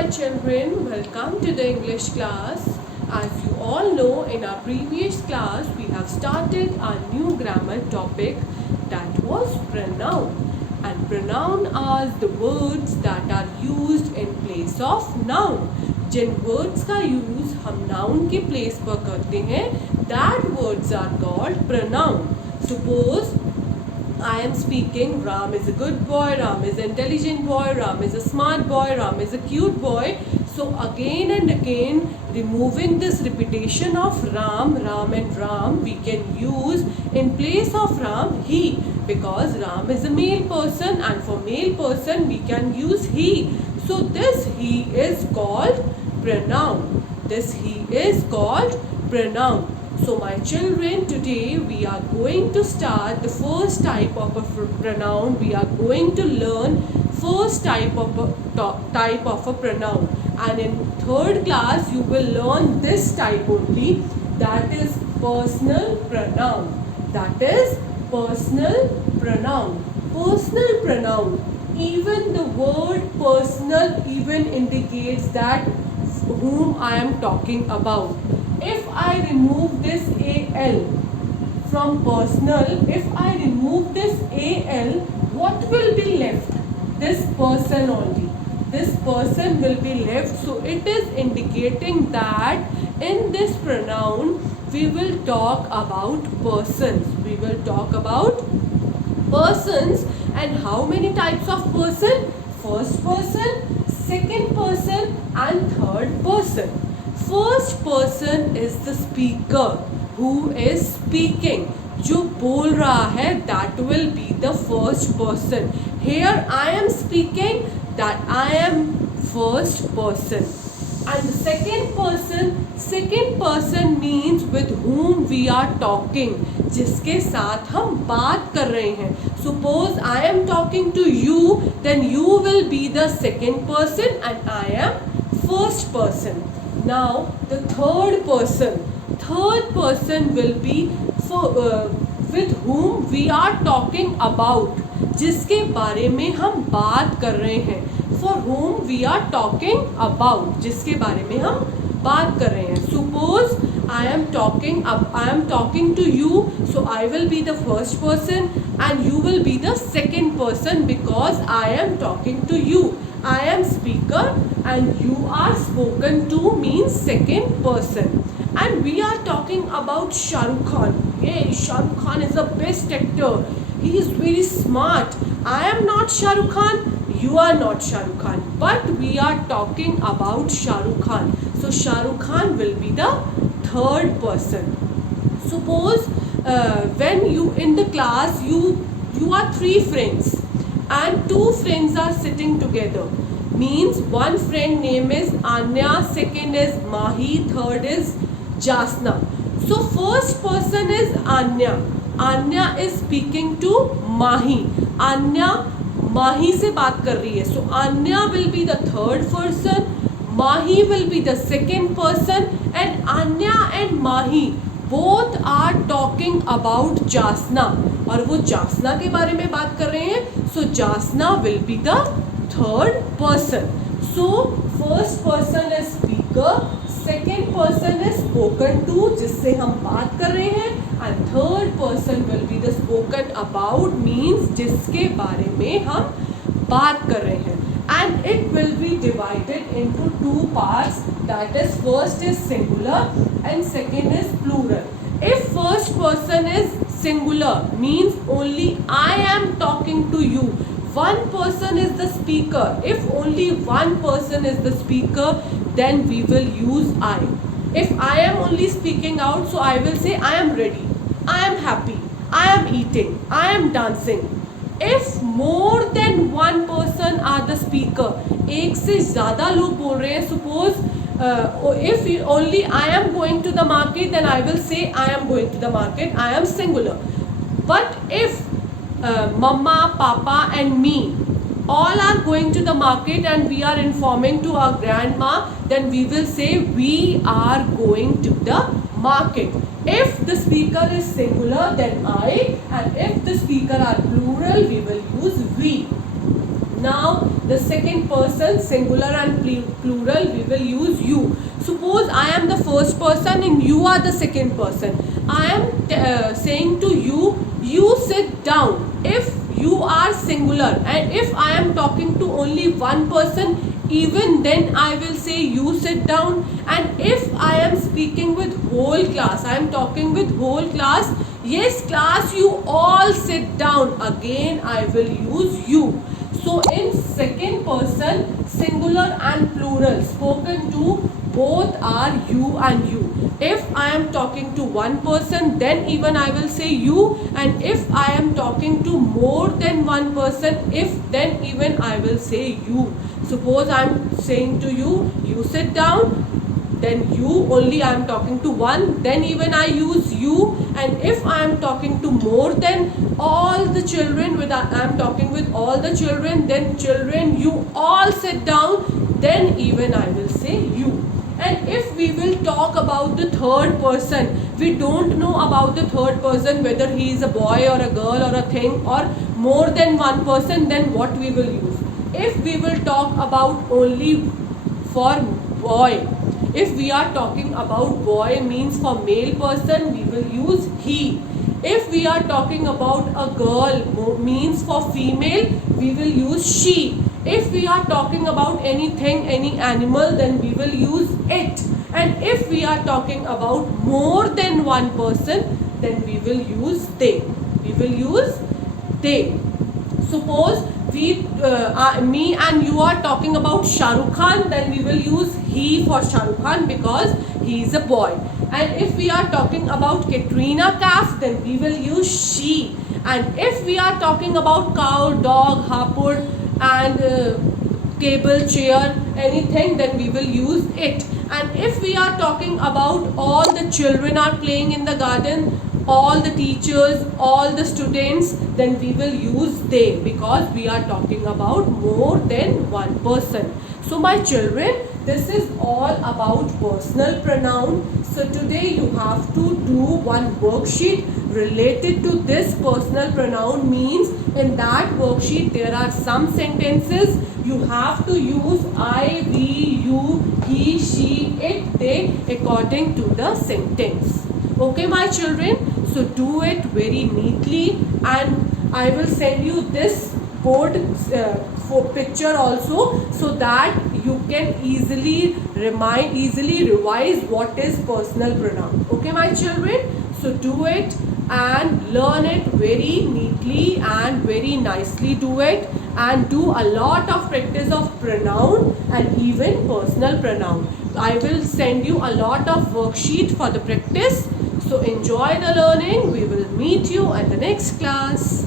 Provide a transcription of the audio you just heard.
my children, welcome to the English class. As you all know, in our previous class we have started our new grammar topic, that was pronoun. And pronoun are the words that are used in place of noun. Jin words का use हम noun के place पर करते हैं, that words are called pronoun. Suppose I am speaking, Ram is a good boy, Ram is an intelligent boy, Ram is a smart boy, Ram is a cute boy. So again and again, removing this repetition of Ram and Ram, we can use in place of Ram, he. Because Ram is a male person and for male person we can use he. So this he is called pronoun. This he is called pronoun. So my children, today we are going to start the first type of a pronoun. We are going to learn first type of a pronoun, and in third class you will learn this type only, that is personal pronoun. That is personal pronoun. Personal pronoun. Even the word personal even indicates that whom I am talking about. If I remove this AL from personal, if I remove this AL, what will be left? This person only. This person will be left. So it is indicating that in this pronoun we will talk about persons. We will talk about persons. And how many types of person? First person, second person and third person. First person is the speaker who is speaking. जो बोल रहा है, that will be the first person. Here I am speaking, that I am first person. And the second person means with whom we are talking, जिसके साथ हम बात कर रहे हैं. Suppose I am talking to you, then you will be the second person and I am first person. Now the third person will be with whom we are talking about, जिसके बारे में हम बात कर रहे हैं. For whom we are talking about, जिसके बारे में हम बात कर रहे हैं. Suppose I am talking to you, so I will be the first person and you will be the second person because I am talking to you. I am speaker and you are spoken to means second person. And we are talking about Shah Rukh Khan. Hey, Shah Rukh Khan is the best actor. He is very smart. I am not Shah Rukh Khan. You are not Shah Rukh Khan. But we are talking about Shah Rukh Khan. So Shah Rukh Khan will be the third person. Suppose when you in the class you are three friends and two friends are sitting together. Means one friend name is Anya, second is Mahi, third is Jasna. So first person is Anya. Anya is speaking to Mahi. Anya Mahi से बात कर रही है. So Anya will be the third person, Mahi will be the second person, and Anya and Mahi both are talking about Jasna. और वो Jasna के बारे में बात कर रहे हैं. So Jasna will be the third person. So first person is speaker, second person is spoken to, जिससे हम बात कर रहे हैं, and third person will be the spoken about means जिसके बारे में हम बात कर रहे हैं. And it will be divided into two parts, that is first is singular and second is plural. If first person is singular means only I am talking to you. One person is the speaker. If only one person is the speaker, then we will use I. If I am only speaking out, so I will say I am ready, I am happy, I am eating, I am dancing. If more than one person are the speaker, एक से ज़्यादा लोग बोल रहे हैं. Suppose if only I am going to the market, then I will say I am going to the market. I am singular. But if Mama, Papa and me all are going to the market and we are informing to our grandma, then we will say we are going to the market. If the speaker is singular, then I, and if the speaker are plural, we will use we. Now the second person singular and plural, we will use you. Suppose I am the first person and you are the second person. I am saying to you, you sit down. If you are singular and if I am talking to only one person, even then I will say you sit down. And if I am speaking with whole class, I am talking with whole class, yes class, you all sit down, again I will use you. So in second person, singular and plural spoken to, both are you and you. If I am talking to one person, then even I will say you, and if I am talking to more than one person, if then even I will say you. Suppose I am saying to you, you sit down, then you only I am talking to one, then even I use you. And if I am talking to more than all the children, with I am talking with all the children, then children you all sit down, then even I will say you. And if we will talk about the third person, we don't know about the third person whether he is a boy or a girl or a thing or more than one person, then what we will use? If we will talk about only for boy, if we are talking about boy means for male person, we will use he. If we are talking about a girl means for female, we will use she. If we are talking about anything, any animal, then we will use it. And if we are talking about more than one person, then we will use they. We will use they. Suppose me and you are talking about Shah Rukh Khan, then we will use he for Shah Rukh Khan because he is a boy. And if we are talking about Katrina Kaif, then we will use she. And if we are talking about cow, dog, hapur and table, chair, anything, then we will use it. And if we are talking about all the children are playing in the garden, all the teachers, all the students, then we will use they because we are talking about more than one person. So my children, this is all about personal pronoun. So today you have to do one worksheet related to this personal pronoun. Means in that worksheet there are some sentences you have to use I, we, you, he, she, it, they according to the sentence. Okay my children, so do it very neatly, and I will send you this board for picture also, so that you can easily revise what is personal pronoun. Okay my children, so do it and learn it very neatly and very nicely. Do it and do a lot of practice of pronoun and even personal pronoun. I will send you a lot of worksheet for the practice. So enjoy the learning. We will meet you at the next class.